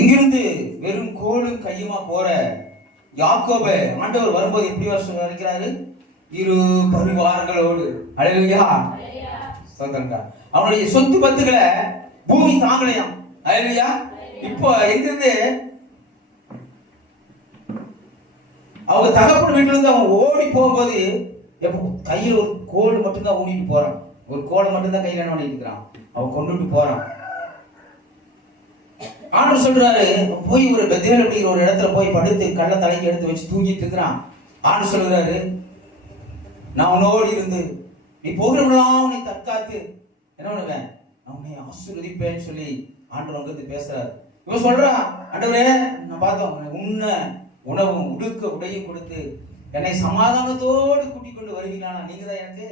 இங்கிருந்து வெறும் கோலும் கையுமா போற யாக்கோப ஆண்டவர் வரும்போது எப்படி வருஷம் நினைக்கிறாரு? இரு பரிவாரங்களோடு. அழகுயா சொல்றேன்டா அவனுடைய சொத்து பத்துக்களை பூமி தாங்கலையாம். அழகுயா இப்போ எங்கிருந்து அவங்க தகப்பன் வீட்டுல இருந்து அவன் ஓடி போகும்போது எப்போ கையில் ஒரு கோல் மட்டும்தான் ஊனிட்டு போறான். ஒரு கோலை மட்டும்தான் கையில் என்ன பண்ணிட்டு இருக்கிறான்? அவன் கொண்டுட்டு போறான். ஆண்டவர் சொல்றாரு போய் ஒரு பெத்தேல் அப்படிங்கிற ஒரு இடத்துல போய் படுத்து கண்ணை தலைக்கு எடுத்து வச்சு தூங்கிட்டு இருக்கிறான். ஆண்டவர் சொல்றாரு நான் உன்னோடு இருந்து நீ போகிறவங்களாம் உன்னை தற்காத்து. என்ன பண்ணுவேன்? நான் உன்னை ஆசீர்வதிப்பேன்னு சொல்லி ஆண்டவர் அங்கிருந்து பேசுறாரு. இவன் சொல்றா ஆண்டவரே நான் பார்த்தோம் உன்ன உணவும் உடுக்க உடையும் கொடுத்து என்னை சமாதானத்தோடு கூட்டிக் கொண்டு வருவீங்களா நீங்க தான் எனக்கு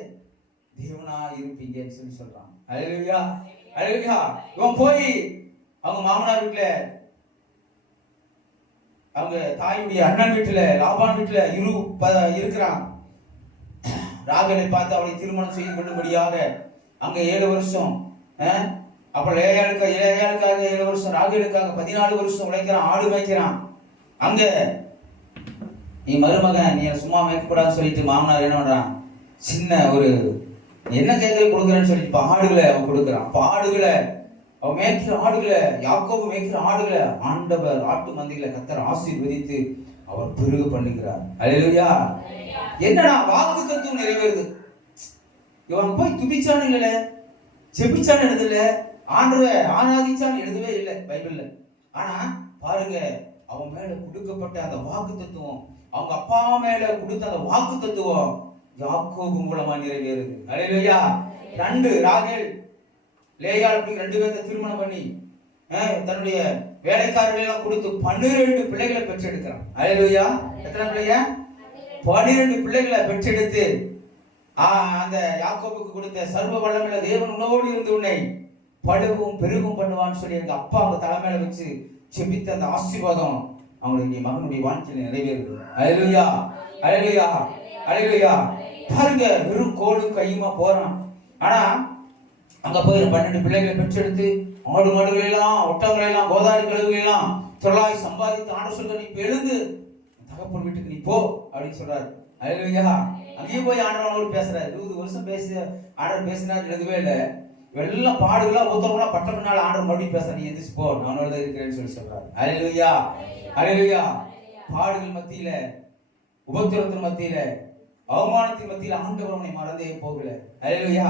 தேவனா இருப்பீங்கன்னு சொல்லி சொல்றான். அழகுயா அழகுயா இவன் போய் அவங்க மாமனார் வீட்டில் அவங்க தாயுடைய அண்ணன் வீட்டில் லாபான் வீட்டில் இரு ப- இருக்கிறான். ராகனை பார்த்து அவளை திருமணம் செய்து கொள்ளும்படியாக அங்கே ஏழு வருஷம் அப்போ அப்புறம் லேயாளுக்கு லேயாளுக்காக ஏழு வருஷம் ராகுலுக்காக பதினாலு வருஷம் உழைக்கிறான் ஆடு மேய்க்கிறான். அங்கே நீ மருமகன் நீ சும்மா மேய்க்கக்கூடாதுன்னு சொல்லிட்டு மாமனார் என்ன பண்ணுறான் சின்ன ஒரு என்ன கேட்கற கொடுக்குறேன்னு சொல்லிட்டு பாடுகளை அவன் கொடுக்குறான். பாடுகளை அவன் மேய்க்கிற ஆடுகளை யாக்கோபு மேய்க்கிற ஆடுகளை ஆண்டவர் ஆட்டு மந்தைகளை கத்தர் ஆசீர்வதித்து அவர் பெருக பண்ணுகிறார். அல்லேலூயா என்னடா வாக்கு தத்துவம் நிறைவேறுது? இவன் போய் துதிச்சான்னு இல்லைல்ல செபிச்சான் எழுதல ஆண்டவ ஆராதிச்சான் எழுதவே இல்லை பைபிள்ல. ஆனா பாருங்க அவன் மேல கொடுக்கப்பட்ட அந்த வாக்கு தத்துவம் அவங்க அப்பா மேல கொடுத்த அந்த வாக்கு தத்துவம் யாக்கோபு மூலமா நிறைவேறுது. அல்லேலூயா ரெண்டு ராகேல் லேயால் அப்படி ரெண்டு பேர்த்த திருமணம் பண்ணி தன்னுடைய வேலைக்காரர்களெல்லாம் கொடுத்து பன்னிரெண்டு பிள்ளைகளை பெற்றெடுக்கிறான். அல்லேலூயா எத்தனை பிள்ளைய பன்னிரெண்டு பிள்ளைகளை பெற்றெடுத்து அந்த யாக்கோபுக்கு கொடுத்த சர்வ வல்லமையில தேவன் உணவோடு இருந்து உன்னை படுவும் பெருகும் பண்ணுவான்னு சொல்லி எங்க அப்பா அவங்க தலைமையில வச்சு செபித்த அந்த ஆசீர்வாதம் அவங்களுடைய மகனுடைய வாழ்க்கையில நிறைவேறுது. அழலுயா அழலுயா அழலுயா பாருங்க வெறும் கோடும் கையுமா போறான். ஆனா அங்க போய் பன்னெண்டு பிள்ளைகளை பெற்றெடுத்து ஆடு மாடுகள் எல்லாம் ஒட்டங்களை எல்லாம் கோதாரி கழுவுகளை எல்லாம் தொழிலாய் சம்பாதித்து ஆண்டு சொல்ற நீ எழுந்து தகப்பன் வீட்டுக்கு நீ போ அப்படின்னு சொல்றாரு. அலையா அங்கேயும் போய் ஆண்டவனோடு பேசுறாரு. இருபது வருஷம் பேசி ஆண்டவர் பேசினார் எழுதவே இல்லை. எல்லாம் பாடுகளா ஒருத்தவங்களா பட்ட பின்னால் ஆண்டவர் மறுபடியும் பேச நீ எந்திரிச்சு போ நான் தான் இருக்கிறேன்னு சொல்லி சொல்றாரு. அலையா அலையா பாடுகள் மத்தியில உபத்திரத்தின் மத்தியில அவமானத்தின் மத்தியில ஆண்டவர் அவனை மறந்தே போகல. அலையா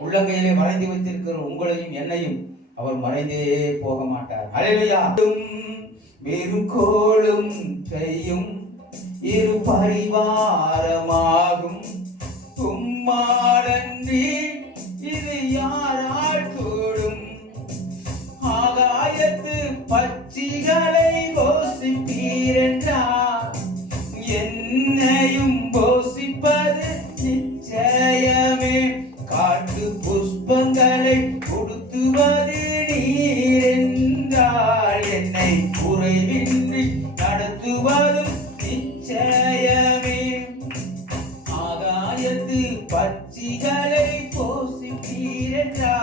உள்ளங்கையிலே மறைந்து வைத்திருக்கிற உங்களையும் என்னையும் அவர் மறைந்தே போக மாட்டார். அலையா வெறும் கையும் இரு பரிவாரமாகும். தும்மாடன்றி இது யாரால் கூடும் ஆகாயத்து பச்சிகளை போ ஆகாயத்து போசி போசிப்பீரென்றார்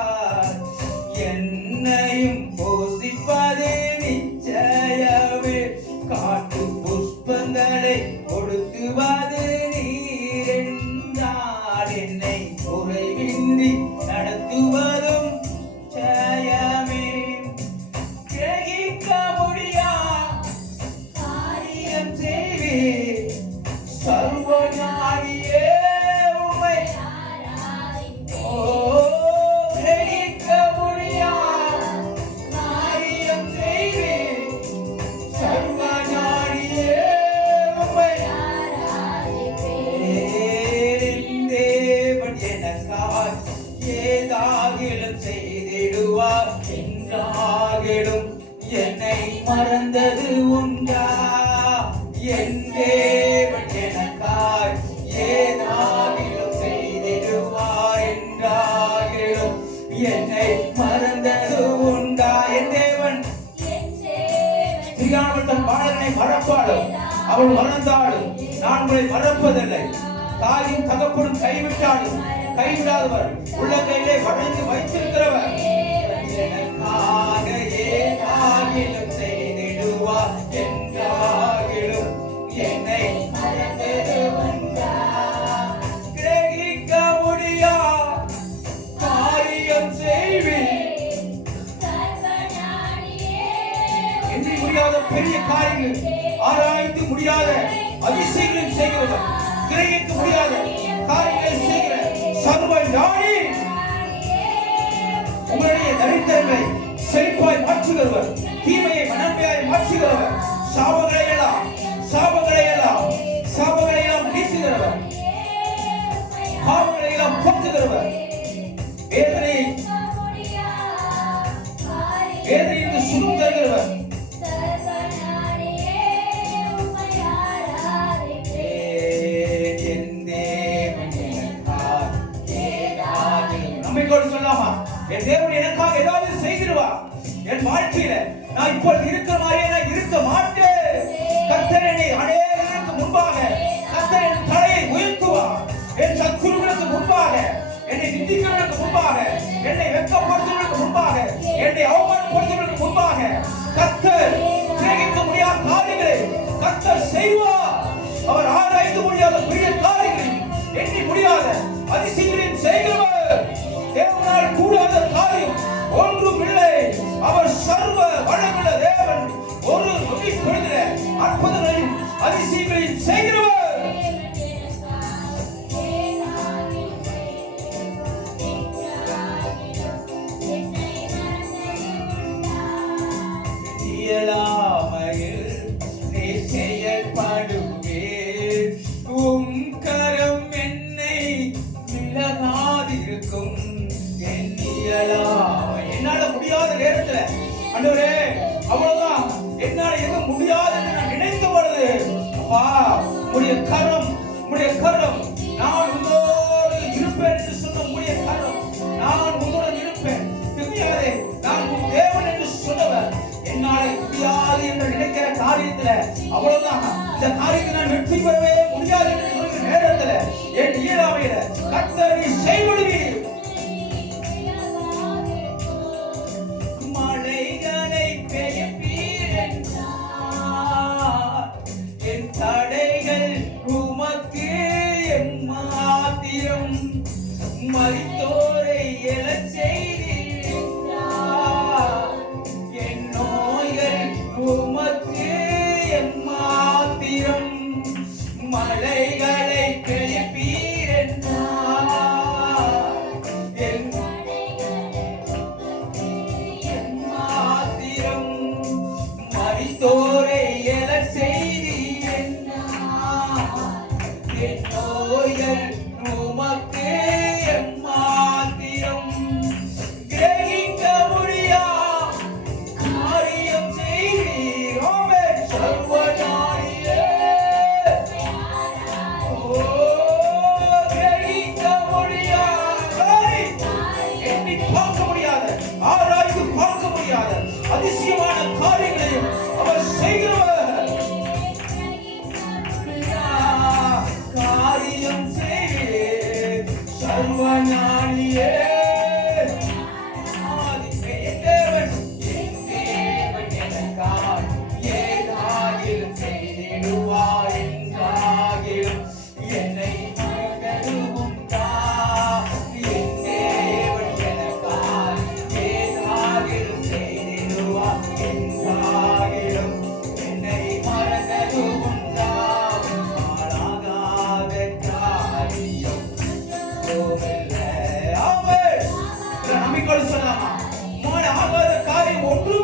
மறந்தது உண்டா? என் தேவன் எனக்காய் ஏதாகிலும் செய்திடுவார் என்றாகிலும் என்னை மறந்தது உண்டா? என் தேவன். ஸ்ரீகானவள் தன் பாடகனை மறப்பாளும் அவள் மறந்தாலும் நான் உங்களை மறப்பதில்லை. தாயும் தகப்பனும் கைவிட்டாலும் கைவிடாதவர் உள்ள கையிலே வளைந்து வைத்திருக்கிறவர். எனக்காக ஏதாகிலும் அதிசயங்களும் கிரகிக்க முடியாத. காரியங்களை செய்கிற சர்வ ஞானி. உங்களுடைய தரித்திரங்களை செழிப்பாய் மாற்றுகிறவர் தீமையை நன்மையாய் மாற்றுகிறவர் சாபங்களை எல்லாம் சாபங்களை எல்லாம் சாபங்களை எல்லாம் நீக்குகிறவர் பாவங்களை எல்லாம் போக்குகிறவர். வேதனையை நான் இருக்கிற மாதிரியே நான் இருக்க மாட்டேன். கர்த்தர் என்னை அநேகருக்கு முன்பாக கர்த்தர் என் தலையை உயர்த்துவார் என் சத்துருக்களுக்கு முன்பாக என்னை நிந்திக்கிறவர்களுக்கு முன்பாக என்னை வெக்கப்படுத்துவதற்கு முன்பாக என்னை அவமானப்படுத்துவதற்கு முன்பாக கத்தர் கிரகிக்க முடியாத காரியங்களை கத்தர் செய்வார். அவர் ஆராய்ந்து முடியாத பெரிய காரியங்களை எண்ணி முடியாத இயலாமையில் நீ செயல்படுவே உம் கரம் என்னை விலகாதிருக்கும். என் இயலாமை. என்னால முடியாத நேரத்துல ஆண்டவரே அவ்வளவுதான். என்னால எதுவும் முடியாதுன்னு நான் நினைத்த பொழுது அப்பா உடைய கரம் உடைய கரம் நான் முடியாது என்று நினைக்கிற காரியத்துல அவ்வளவுதான். இந்த காரியத்தை நான் வெற்றி பெறவே முடியாது என்று சொல்கிற நேரத்துல என் இயலாமையில கத்தரி செய்வடுவீர் என் நோய்கள் உமக்கு ஒன்றுமில்லை. ஆமென். சொல்லலாமா? ஆகாத காரியம் ஒன்றும்